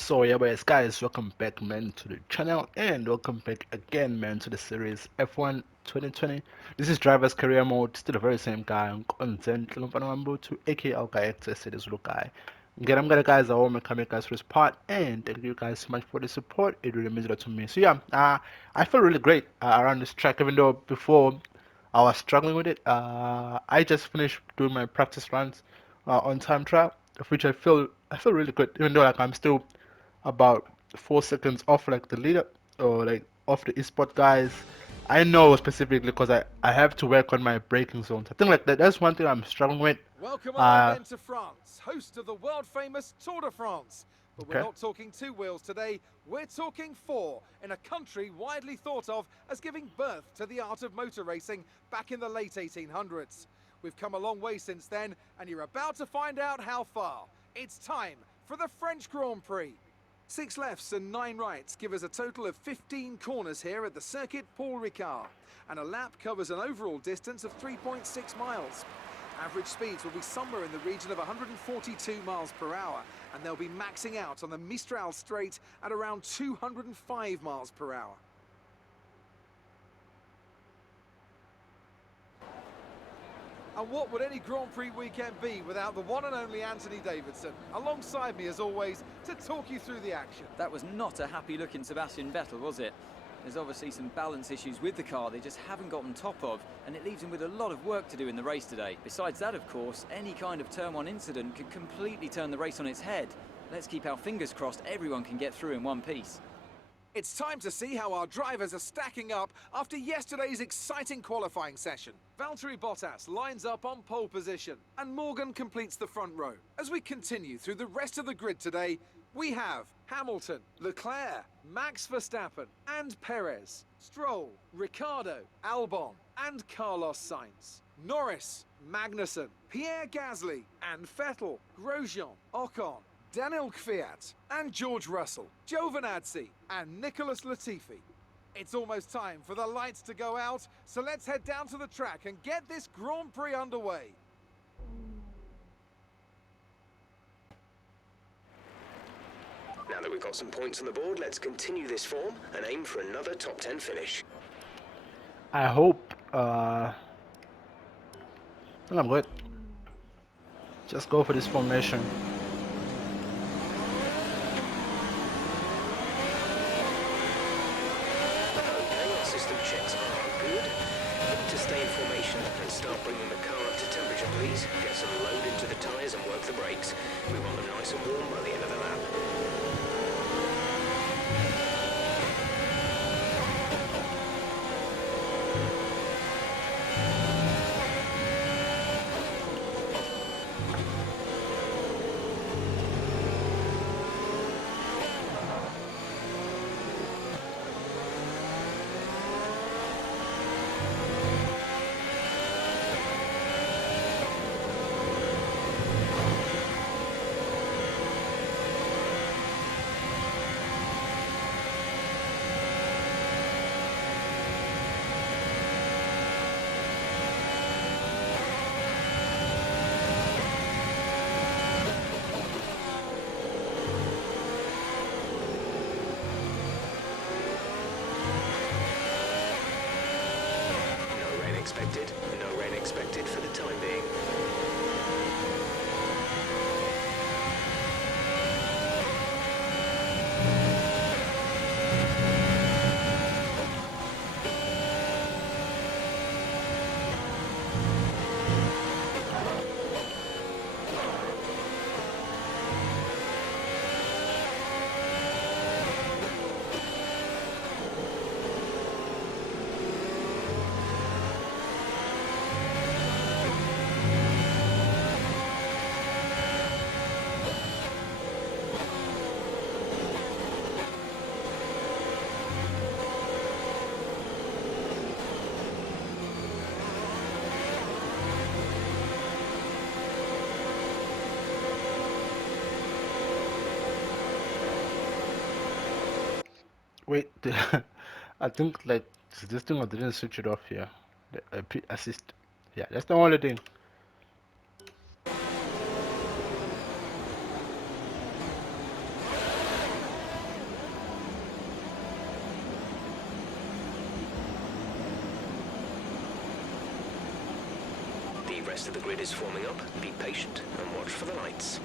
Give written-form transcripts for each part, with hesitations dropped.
So yeah guys, welcome back man to the channel and welcome back again man to the series F1 2020. This is driver's career mode, still the very same guy, Nkonzenhle Mbuthu aka Elgaector, said the Zulu Guy. Again, I'm gonna guys, I want to come guys for this part and thank you guys so much for the support. It really means a lot to me. So yeah, I feel really great around this track, even though before I was struggling with it. I just finished doing my practice runs on time trial, of which I feel really good, even though like I'm still about 4 seconds off like the leader or like off the esport guys. I know specifically because I have to work on my braking zones. I think like that's one thing I'm struggling with. Welcome along Uh, then to France, host of the world famous Tour de France. But we're okay. not talking two wheels today, we're talking four, in a country widely thought of as giving birth to the art of motor racing back in the late 1800s. We've come a long way since then, and you're about to find out how far. It's time for the French Grand Prix. 6 lefts and 9 rights give us a total of 15 corners here at the circuit Paul Ricard, and a lap covers an overall distance of 3.6 miles. Average speeds will be somewhere in the region of 142 miles per hour, and they'll be maxing out on the Mistral Straight at around 205 miles per hour. And what would any Grand Prix weekend be without the one and only Anthony Davidson, alongside me as always, to talk you through the action. That was not a happy-looking Sebastian Vettel, was it? There's obviously some balance issues with the car they just haven't got on top of, and it leaves him with a lot of work to do in the race today. Besides that, of course, any kind of turn one incident could completely turn the race on its head. Let's keep our fingers crossed everyone can get through in one piece. It's time to see how our drivers are stacking up after yesterday's exciting qualifying session. Valtteri Bottas lines up on pole position, and Morgan completes the front row. As we continue through the rest of the grid today, we have Hamilton, Leclerc, Max Verstappen and Perez, Stroll, Ricciardo, Albon and Carlos Sainz, Norris, Magnussen, Pierre Gasly and Vettel, Grosjean, Ocon, Daniel Kvyat and George Russell, Giovinazzi and Nicholas Latifi. It's almost time for the lights to go out, so let's head down to the track and get this Grand Prix underway. Now that we've got some points on the board, let's continue this form and aim for another top 10 finish. I hope well, I'm good. Just go for this formation. Okay, our system checks are good. We need to stay in formation and start bringing the car up to temperature, please. Get some load into the tyres and work the brakes. We want them nice and warm by the end of the lap. No rain expected for the time being. Wait, I think like this thing I didn't switch it off here. The assist. Yeah, that's the only thing. rest of the grid is forming up, be patient and watch for the lights.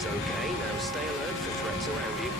Okay, now stay alert for threats around you.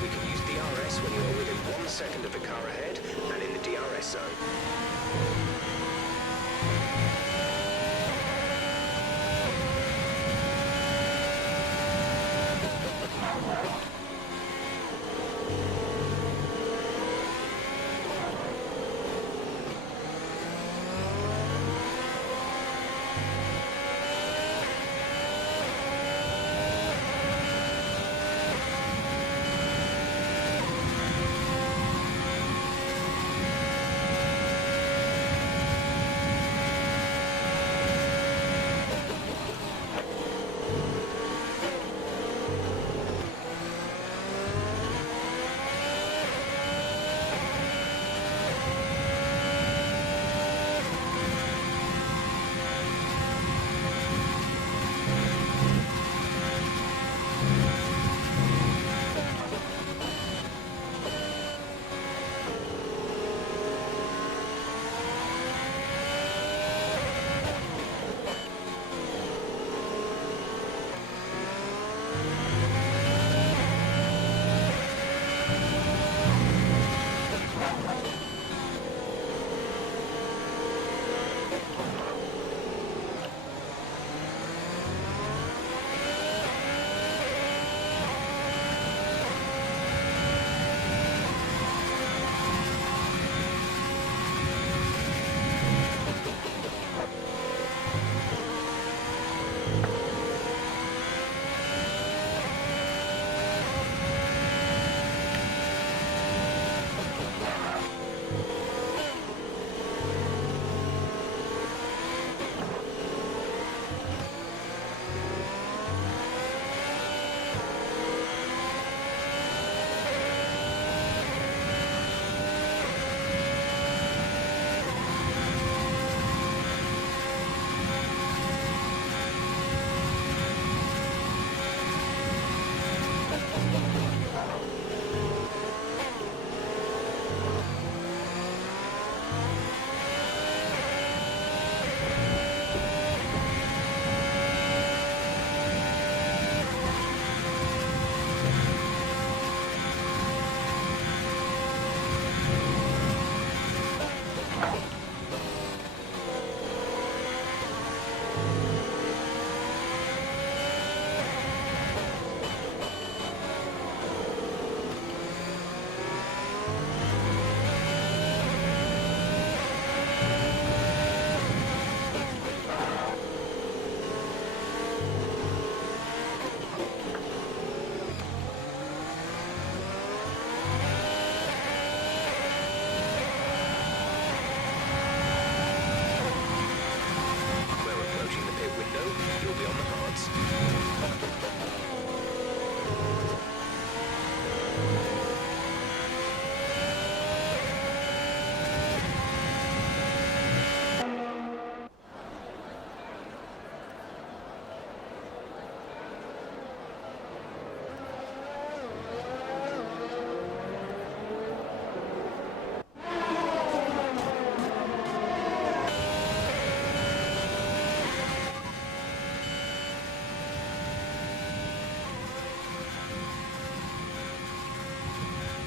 We can use DRS when you are within 1 second of the car ahead and in the DRS zone.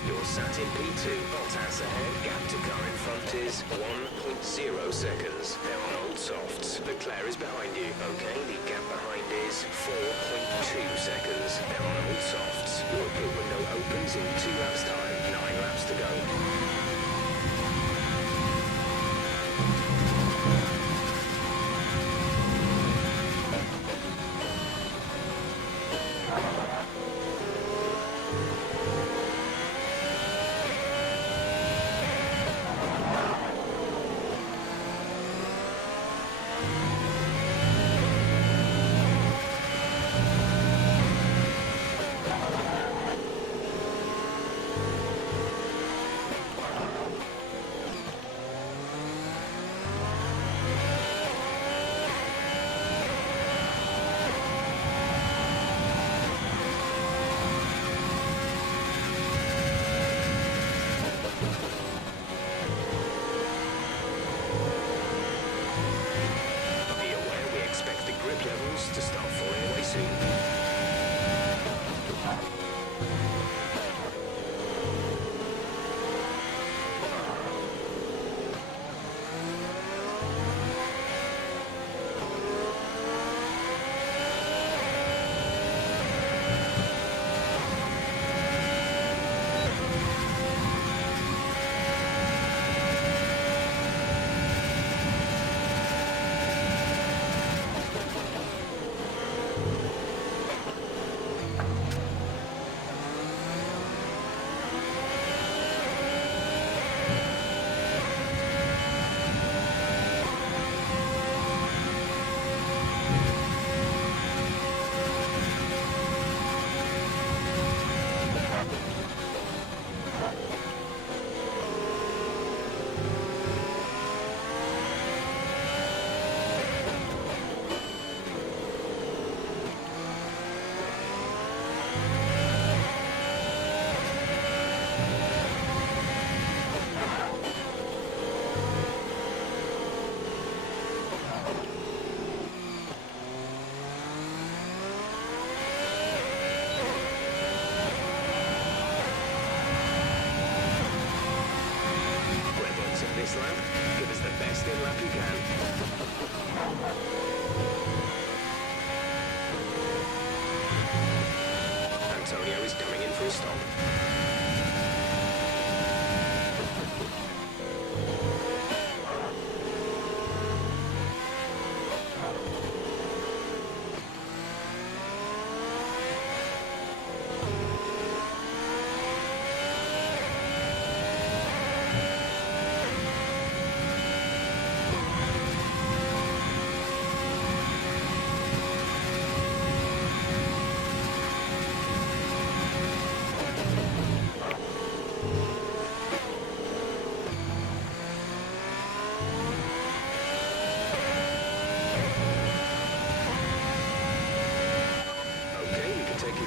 You're sat in P2. Bottas ahead. Gap to car in front is 1.0 seconds. There are old softs. Leclerc is behind you. Okay, the gap behind is 4.2 seconds. There are old softs. Your pit window opens in 2 laps time. 9 laps to go. To start falling away soon. This lap, give us the best in lap you can. Antonio is coming in for a stop.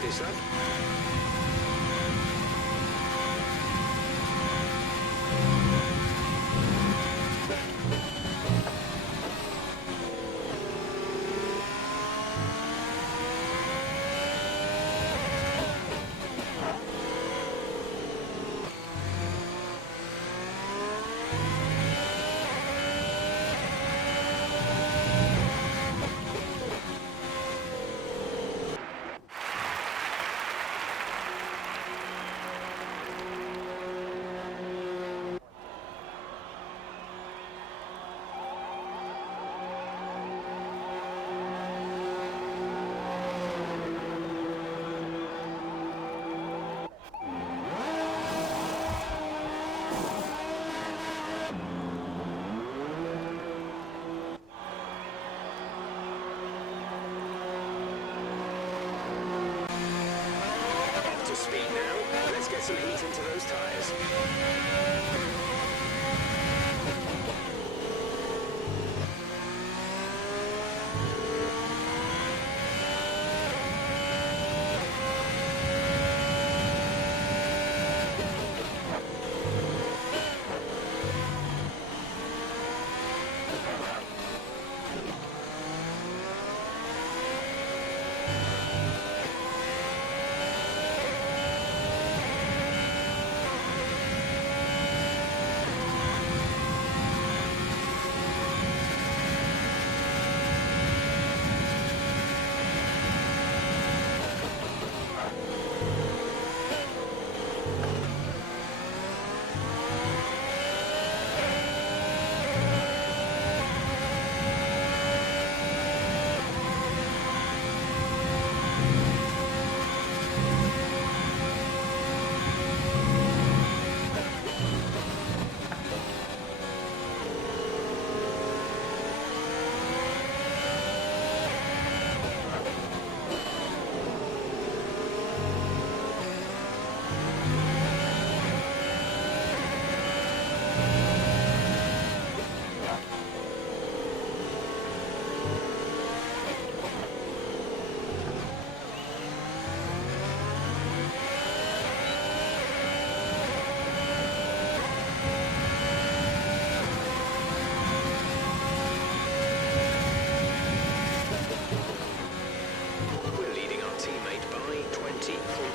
This lap. Speed now. Let's get some heat into those tyres.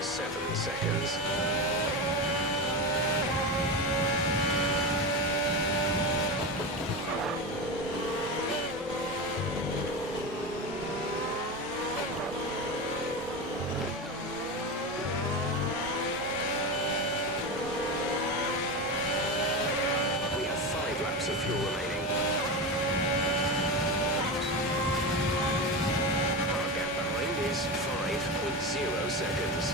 7 seconds. We have 5 laps of fuel remaining. Our gap behind is 5.0 seconds.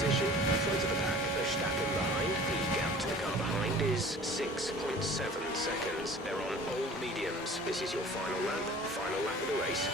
position. Front of the pack, Verstappen behind. The gap to the car behind is 6.7 seconds. They're on old mediums. This is your final lap of the race.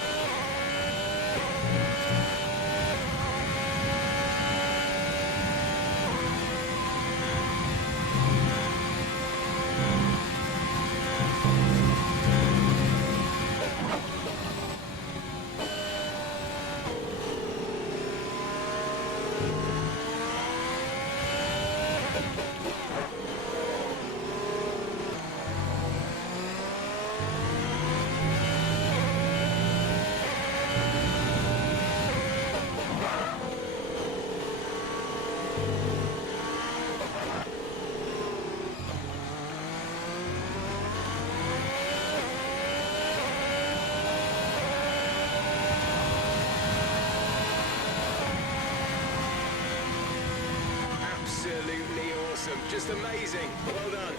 Absolutely awesome. Just amazing. Well done.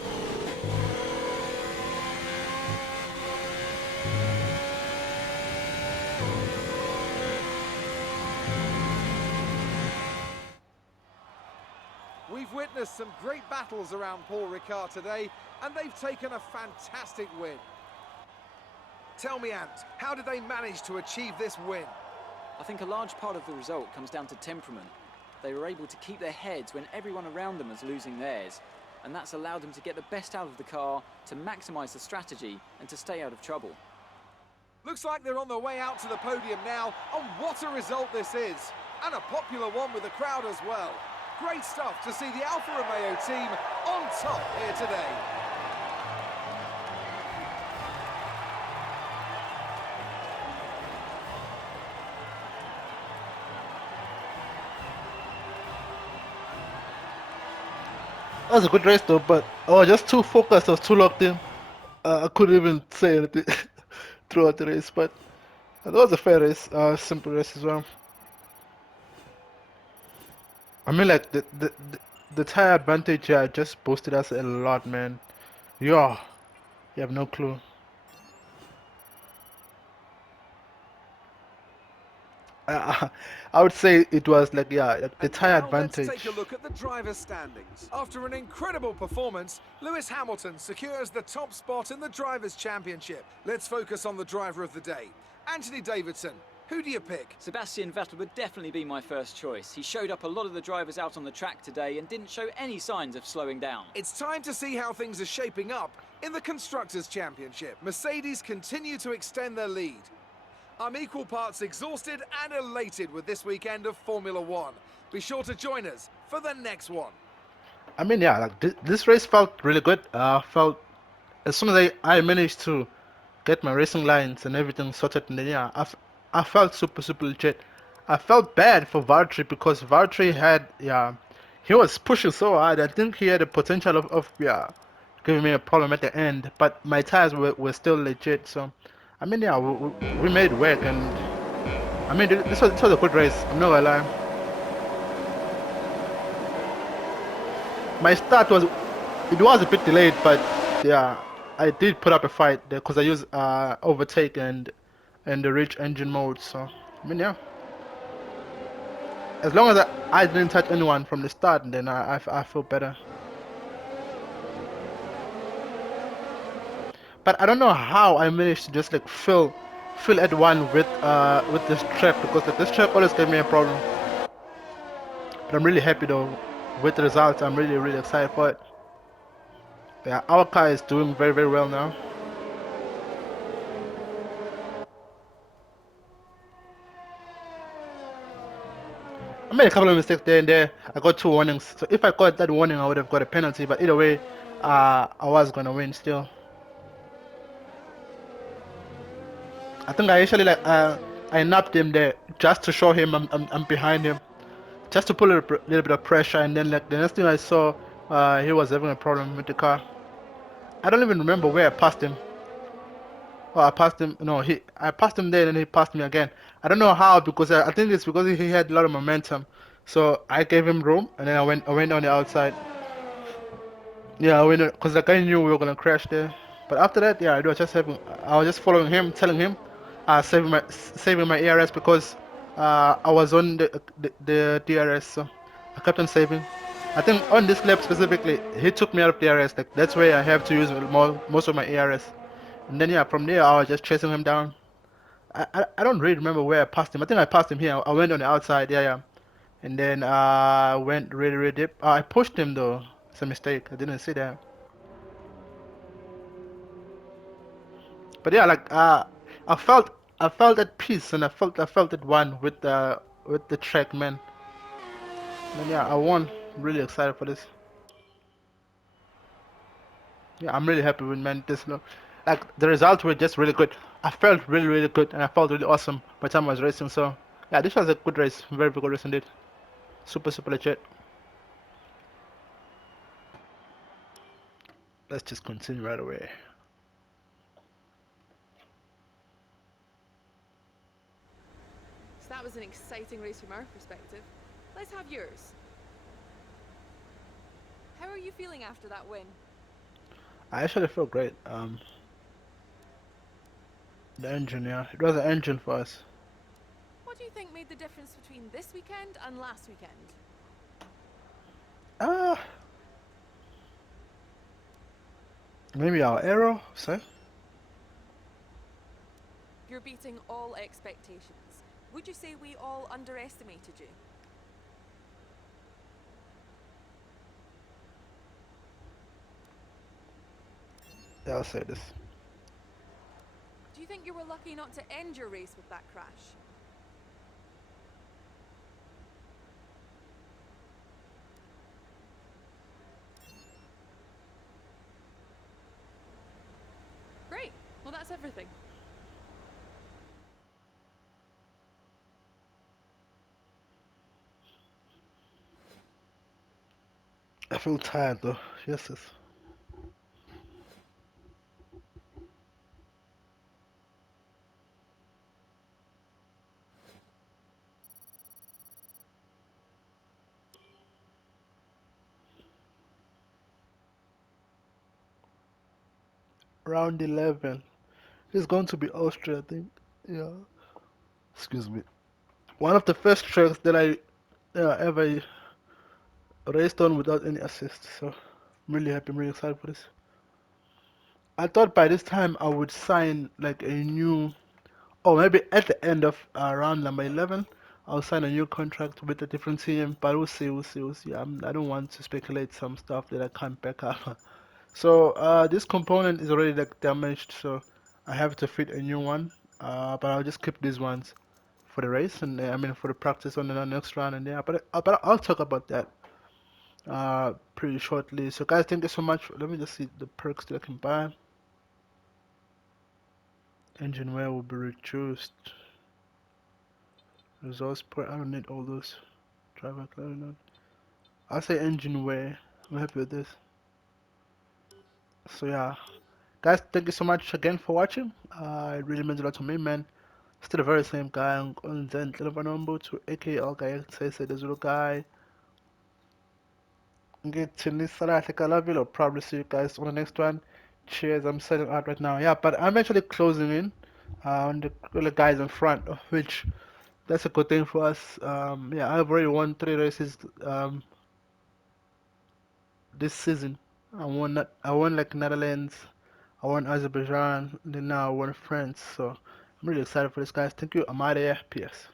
We've witnessed some great battles around Paul Ricard today, and they've taken a fantastic win. Tell me, Ant, how did they manage to achieve this win? I think a large part of the result comes down to temperament. They were able to keep their heads when everyone around them was losing theirs, and that's allowed them to get the best out of the car, to maximise the strategy, and to stay out of trouble. Looks like they're on their way out to the podium now, and what a result this is! And a popular one with the crowd as well. Great stuff to see the Alfa Romeo team on top here today. That was a good race though, but I was just too focused, I was too locked in. I couldn't even say anything throughout the race, but that was a fair race, simple race as well. I mean, like, the tire advantage here just boosted us a lot, man. Yeah, you have no clue. I would say it was like, yeah, like the And tire now advantage. let's take a look at the driver's standings. After an incredible performance, Lewis Hamilton secures the top spot in the Drivers' Championship. Let's focus on the driver of the day. Anthony Davidson, who do you pick? Sebastian Vettel would definitely be my first choice. He showed up a lot of the drivers out on the track today and didn't show any signs of slowing down. It's time to see how things are shaping up in the Constructors' Championship. Mercedes continue to extend their lead. I'm equal parts exhausted and elated with this weekend of Formula One. Be sure to join us for the next one. I mean, yeah, like this race felt really good. Felt as soon as I managed to get my racing lines and everything sorted, and then yeah, I felt super legit. I felt bad for Valtteri because Valtteri had, yeah, he was pushing so hard. I think he had the potential of yeah, giving me a problem at the end, but my tires were still legit. So I mean, yeah, we made work, and I mean, this was a good race. I'm not gonna lie. My start was a bit delayed, but yeah, I did put up a fight there because I used overtake and the rich engine mode. So I mean, yeah, as long as I didn't touch anyone from the start, then I feel better. But I don't know how I managed to just like fill at one with this trap, because like this trap always gave me a problem. But I'm really happy though with the results. I'm really excited for it. Yeah, our car is doing very well now. I made a couple of mistakes there and there. I got 2 warnings. So if I got that warning, I would have got a penalty. But either way, I was gonna win still. I think I actually like I napped him there just to show him I'm behind him, just to put a little bit of pressure. And then like the next thing I saw, he was having a problem with the car. I don't even remember where I passed him. Oh, I passed him. No, I passed him there, and then he passed me again. I don't know how, because I think it's because he had a lot of momentum. So I gave him room, and then I went on the outside. Yeah, I went because like I knew we were gonna crash there. But after that, yeah, I was just following him, telling him, saving my ERS, because I was on the DRS. So I kept on saving. I think on this lap specifically, he took me out of the ARS. Like that's where I have to use most of my ARS. And then yeah, from there I was just chasing him down. I don't really remember where I passed him. I think I passed him here. I went on the outside. Yeah, yeah. And then went really deep. I pushed him though. It's a mistake. I didn't see that. But yeah, like I felt I felt at peace and I felt at one with the track, man. And yeah, I won. Really excited for this. Yeah, I'm really happy with man. This look, like the results were just really good. I felt really good and I felt really awesome by the time I was racing. So yeah, this was a good race. Very good race indeed. Super legit. Let's just continue right away. So that was an exciting race from our perspective. Let's have yours. How are you feeling after that win? I actually feel great. The engine, yeah, it was an engine for us. What do you think made the difference between this weekend and last weekend? Ah, maybe our arrow. So You're beating all expectations. Would you say we all underestimated you? yeah, I'll say this. Do you think you were lucky not to end your race with that crash? Great. Well, that's everything. I feel tired though. Yes, yes. Round 11. It's going to be Austria, I think. Yeah. Excuse me. One of the first tracks that I ever raced on without any assist. So I'm really happy. I'm really excited for this. I thought by this time I would sign like a new, or maybe at the end of round number 11, I'll sign a new contract with a different team. But we'll see. I don't want to speculate some stuff that I can't back up. So this component is already like damaged, so I have to fit a new one. But I'll just keep these ones for the race and I mean for the practice on the next round and yeah. But I'll talk about that pretty shortly. So guys, thank you so much. Let me just see the perks that I can buy. Engine wear will be reduced. Resource point. I don't need all those. Driver clarinet. I'll say engine wear. I'm happy with this. So yeah, guys, thank you so much again for watching. It really means a lot to me, man. Still the very same guy, Nkonzenhle Mbuthu, aka Elgaector, the Zulu Guy. I love you. I'll probably see you guys on the next one. Cheers. I'm setting out right now. Yeah, but I'm actually closing in on the guys in front, of which that's a good thing for us. Yeah, I've already won 3 races this season. I won like Netherlands, I won Azerbaijan, then now I won France. So I'm really excited for this, guys. Thank you. I'm out of here. PS.